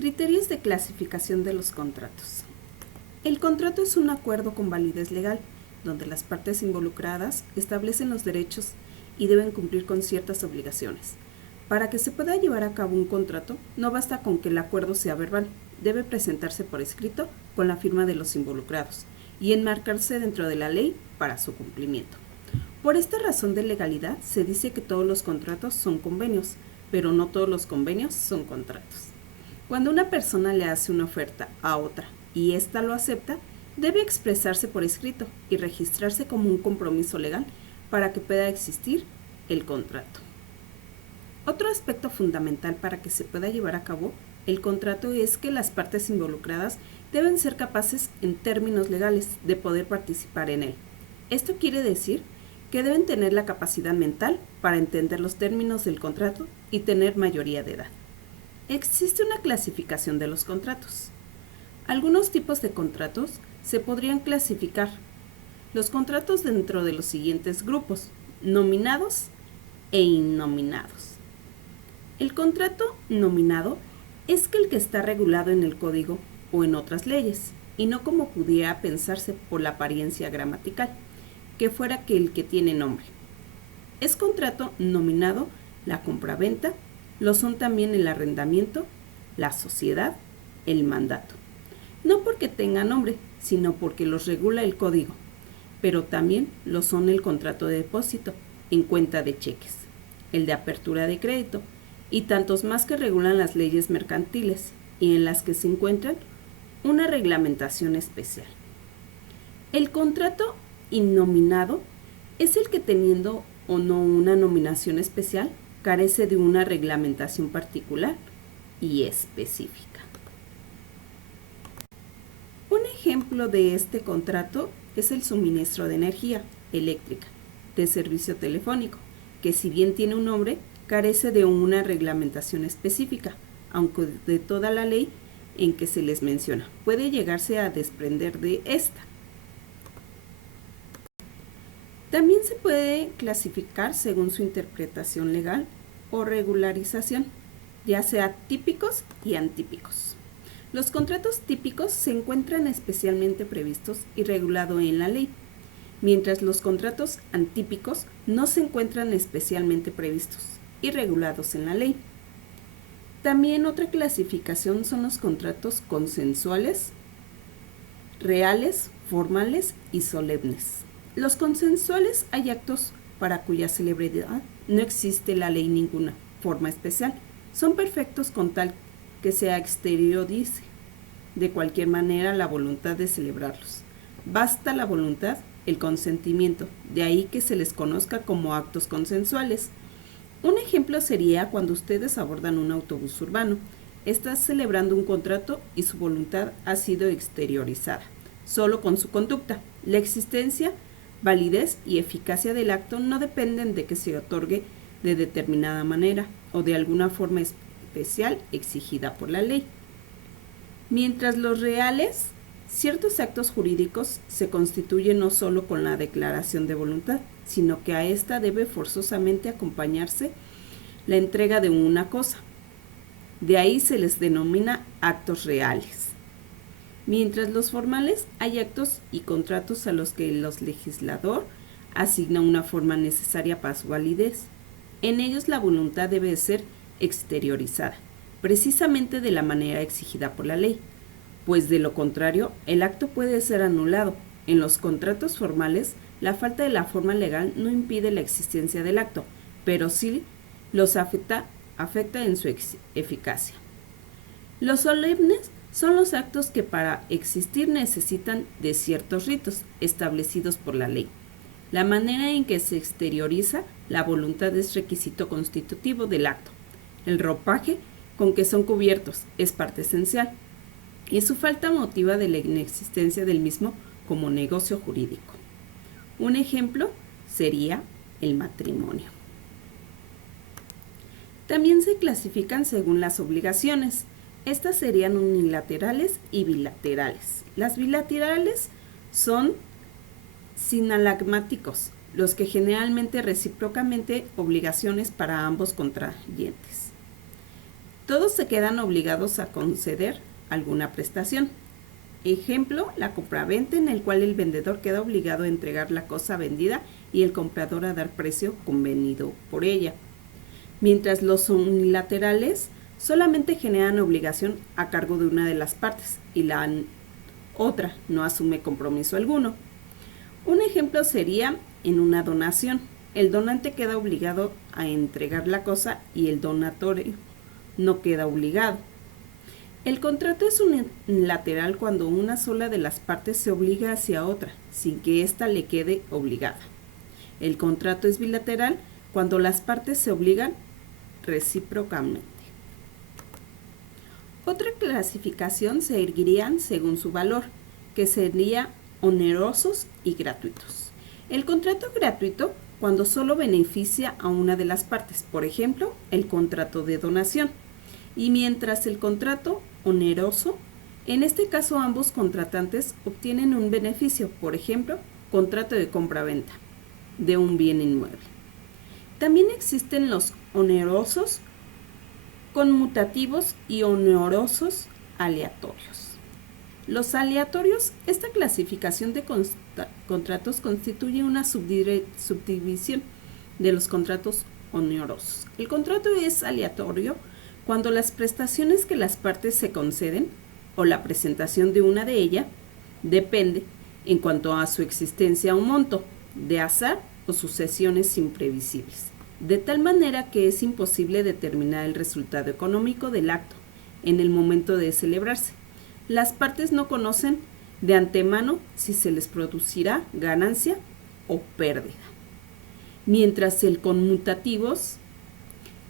Criterios de clasificación de los contratos. El contrato es un acuerdo con validez legal, donde las partes involucradas establecen los derechos y deben cumplir con ciertas obligaciones. Para que se pueda llevar a cabo un contrato, no basta con que el acuerdo sea verbal, debe presentarse por escrito con la firma de los involucrados y enmarcarse dentro de la ley para su cumplimiento. Por esta razón de legalidad, se dice que todos los contratos son convenios, pero no todos los convenios son contratos. Cuando una persona le hace una oferta a otra y ésta lo acepta, debe expresarse por escrito y registrarse como un compromiso legal para que pueda existir el contrato. Otro aspecto fundamental para que se pueda llevar a cabo el contrato es que las partes involucradas deben ser capaces, en términos legales, de poder participar en él. Esto quiere decir que deben tener la capacidad mental para entender los términos del contrato y tener mayoría de edad. Existe una clasificación de los contratos. Algunos tipos de contratos se podrían clasificar los contratos dentro de los siguientes grupos: nominados e innominados. El contrato nominado es el que está regulado en el código o en otras leyes, y no como pudiera pensarse por la apariencia gramatical, que fuera que el que tiene nombre. Es contrato nominado la compraventa, lo son también el arrendamiento, la sociedad, el mandato. No porque tenga nombre, sino porque los regula el código, pero también lo son el contrato de depósito en cuenta de cheques, el de apertura de crédito y tantos más que regulan las leyes mercantiles y en las que se encuentran una reglamentación especial. El contrato innominado es el que, teniendo o no una nominación especial, carece de una reglamentación particular y específica. Un ejemplo de este contrato es el suministro de energía eléctrica de servicio telefónico, que si bien tiene un nombre, carece de una reglamentación específica, aunque de toda la ley en que se les menciona puede llegarse a desprender de esta. También se puede clasificar según su interpretación legal o regularización, ya sea típicos y atípicos. Los contratos típicos se encuentran especialmente previstos y regulados en la ley, mientras los contratos atípicos no se encuentran especialmente previstos y regulados en la ley. También otra clasificación son los contratos consensuales, reales, formales y solemnes. Los consensuales hay actos para cuya celebridad no existe la ley ninguna forma especial. Son perfectos con tal que se exteriorice de cualquier manera la voluntad de celebrarlos. Basta la voluntad, el consentimiento, de ahí que se les conozca como actos consensuales. Un ejemplo sería cuando ustedes abordan un autobús urbano. Está celebrando un contrato y su voluntad ha sido exteriorizada, solo con su conducta. La existencia, validez y eficacia del acto no dependen de que se otorgue de determinada manera o de alguna forma especial exigida por la ley. Mientras los reales, ciertos actos jurídicos se constituyen no solo con la declaración de voluntad, sino que a esta debe forzosamente acompañarse la entrega de una cosa. De ahí se les denomina actos reales. Mientras los formales, hay actos y contratos a los que el legislador asigna una forma necesaria para su validez. En ellos la voluntad debe ser exteriorizada, precisamente de la manera exigida por la ley, pues de lo contrario, el acto puede ser anulado. En los contratos formales, la falta de la forma legal no impide la existencia del acto, pero sí los afecta en su eficacia. Los solemnes son los actos que para existir necesitan de ciertos ritos establecidos por la ley. La manera en que se exterioriza la voluntad es requisito constitutivo del acto. El ropaje con que son cubiertos es parte esencial, y su falta motiva de la inexistencia del mismo como negocio jurídico. Un ejemplo sería el matrimonio. También se clasifican según las obligaciones. Estas serían unilaterales y bilaterales. Las bilaterales son sinalagmáticos, los que generalmente recíprocamente obligaciones para ambos contrayentes. Todos se quedan obligados a conceder alguna prestación. Ejemplo, la compraventa, en el cual el vendedor queda obligado a entregar la cosa vendida y el comprador a dar precio convenido por ella. Mientras los unilaterales solamente generan obligación a cargo de una de las partes y la otra no asume compromiso alguno. Un ejemplo sería en una donación. El donante queda obligado a entregar la cosa y el donatorio no queda obligado. El contrato es unilateral cuando una sola de las partes se obliga hacia otra, sin que ésta le quede obligada. El contrato es bilateral cuando las partes se obligan recíprocamente. Otra clasificación se erguirían según su valor, que sería onerosos y gratuitos. El contrato gratuito cuando solo beneficia a una de las partes, por ejemplo, el contrato de donación. Y mientras el contrato oneroso, en este caso ambos contratantes obtienen un beneficio, por ejemplo, contrato de compra-venta de un bien inmueble. También existen los onerosos conmutativos y onerosos aleatorios. Los aleatorios, esta clasificación de contratos constituye una subdivisión de los contratos onerosos. El contrato es aleatorio cuando las prestaciones que las partes se conceden o la presentación de una de ellas depende, en cuanto a su existencia, un monto de azar o sucesiones imprevisibles, de tal manera que es imposible determinar el resultado económico del acto en el momento de celebrarse. Las partes no conocen de antemano si se les producirá ganancia o pérdida. Mientras el conmutativos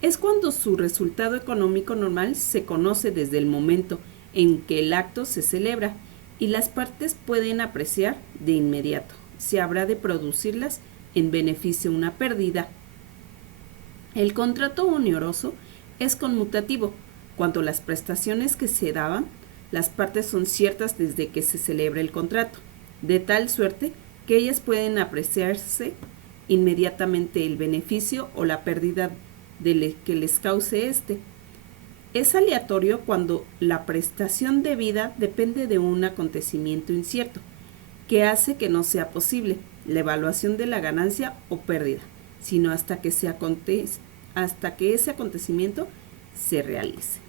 es cuando su resultado económico normal se conoce desde el momento en que el acto se celebra y las partes pueden apreciar de inmediato si habrá de producirlas en beneficio una pérdida. El contrato oneroso es conmutativo cuando las prestaciones que se daban las partes son ciertas desde que se celebra el contrato, de tal suerte que ellas pueden apreciarse inmediatamente el beneficio o la pérdida que les cause este. Es aleatorio cuando la prestación debida depende de un acontecimiento incierto, que hace que no sea posible la evaluación de la ganancia o pérdida, sino hasta que ese acontecimiento se realice.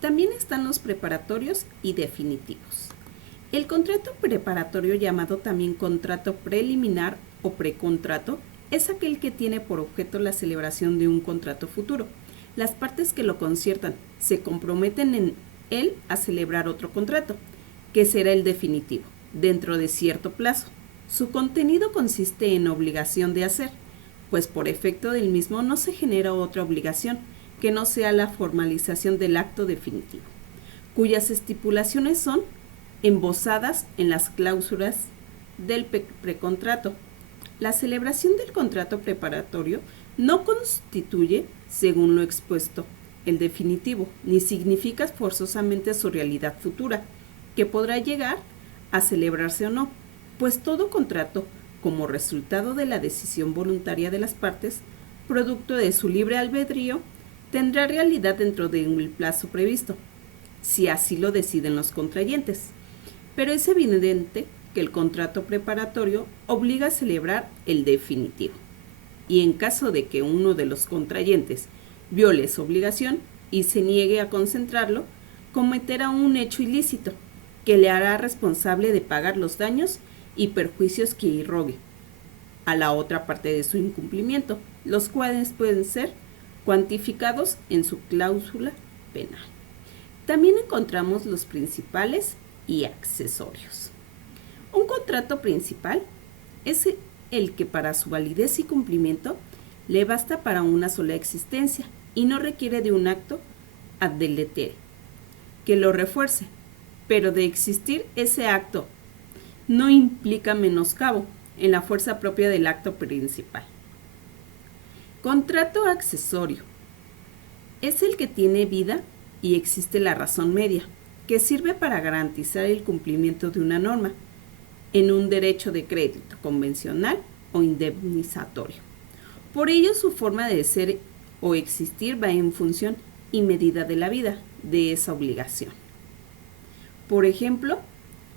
También están los preparatorios y definitivos. El contrato preparatorio, llamado también contrato preliminar o precontrato, es aquel que tiene por objeto la celebración de un contrato futuro. Las partes que lo conciertan se comprometen en él a celebrar otro contrato, que será el definitivo, dentro de cierto plazo. Su contenido consiste en obligación de hacer, pues por efecto del mismo no se genera otra obligación que no sea la formalización del acto definitivo, cuyas estipulaciones son embosadas en las cláusulas del precontrato. La celebración del contrato preparatorio no constituye, según lo expuesto, el definitivo, ni significa forzosamente su realidad futura, que podrá llegar a celebrarse o no, pues todo contrato, como resultado de la decisión voluntaria de las partes, producto de su libre albedrío, tendrá realidad dentro de un plazo previsto, si así lo deciden los contrayentes. Pero es evidente que el contrato preparatorio obliga a celebrar el definitivo, y en caso de que uno de los contrayentes viole su obligación y se niegue a concentrarlo, cometerá un hecho ilícito que le hará responsable de pagar los daños y perjuicios que irrogue a la otra parte de su incumplimiento, los cuales pueden ser cuantificados en su cláusula penal. También encontramos los principales y accesorios. Un contrato principal es el que para su validez y cumplimiento le basta para una sola existencia y no requiere de un acto ad deletere que lo refuerce, pero de existir ese acto no implica menoscabo en la fuerza propia del acto principal. Contrato accesorio es el que tiene vida y existe la razón media, que sirve para garantizar el cumplimiento de una norma en un derecho de crédito convencional o indemnizatorio. Por ello, su forma de ser o existir va en función y medida de la vida de esa obligación. Por ejemplo,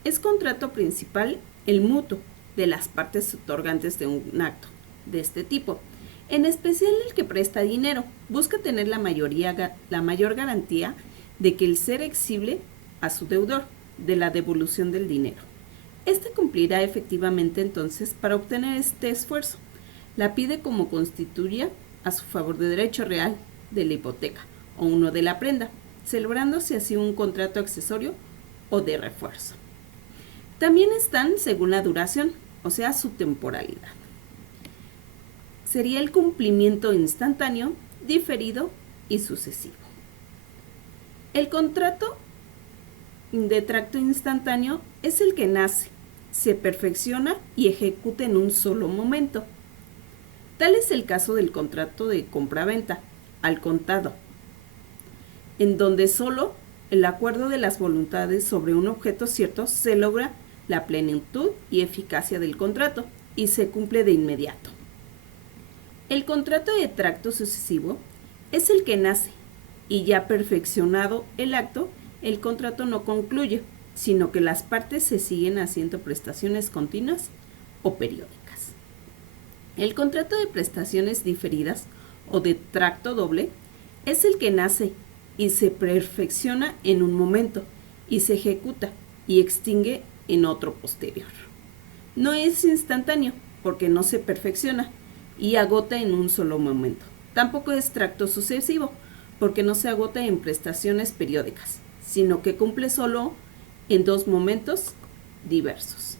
es contrato principal el mutuo de las partes otorgantes de un acto de este tipo. En especial el que presta dinero busca tener la mayor garantía de que el ser exible a su deudor de la devolución del dinero. Este cumplirá efectivamente entonces para obtener este esfuerzo. La pide como constituya a su favor de derecho real de la hipoteca o uno de la prenda, celebrándose así un contrato accesorio o de refuerzo. También están según la duración, o sea, su temporalidad. Sería el cumplimiento instantáneo, diferido y sucesivo. El contrato de tracto instantáneo es el que nace, se perfecciona y ejecuta en un solo momento. Tal es el caso del contrato de compraventa al contado, en donde solo el acuerdo de las voluntades sobre un objeto cierto se logra la plenitud y eficacia del contrato y se cumple de inmediato. El contrato de tracto sucesivo es el que nace y ya perfeccionado el acto, el contrato no concluye, sino que las partes se siguen haciendo prestaciones continuas o periódicas. El contrato de prestaciones diferidas o de tracto doble es el que nace y se perfecciona en un momento y se ejecuta y extingue en otro posterior. No es instantáneo porque no se perfecciona y agota en un solo momento. Tampoco es tracto sucesivo porque no se agota en prestaciones periódicas, sino que cumple solo en dos momentos diversos.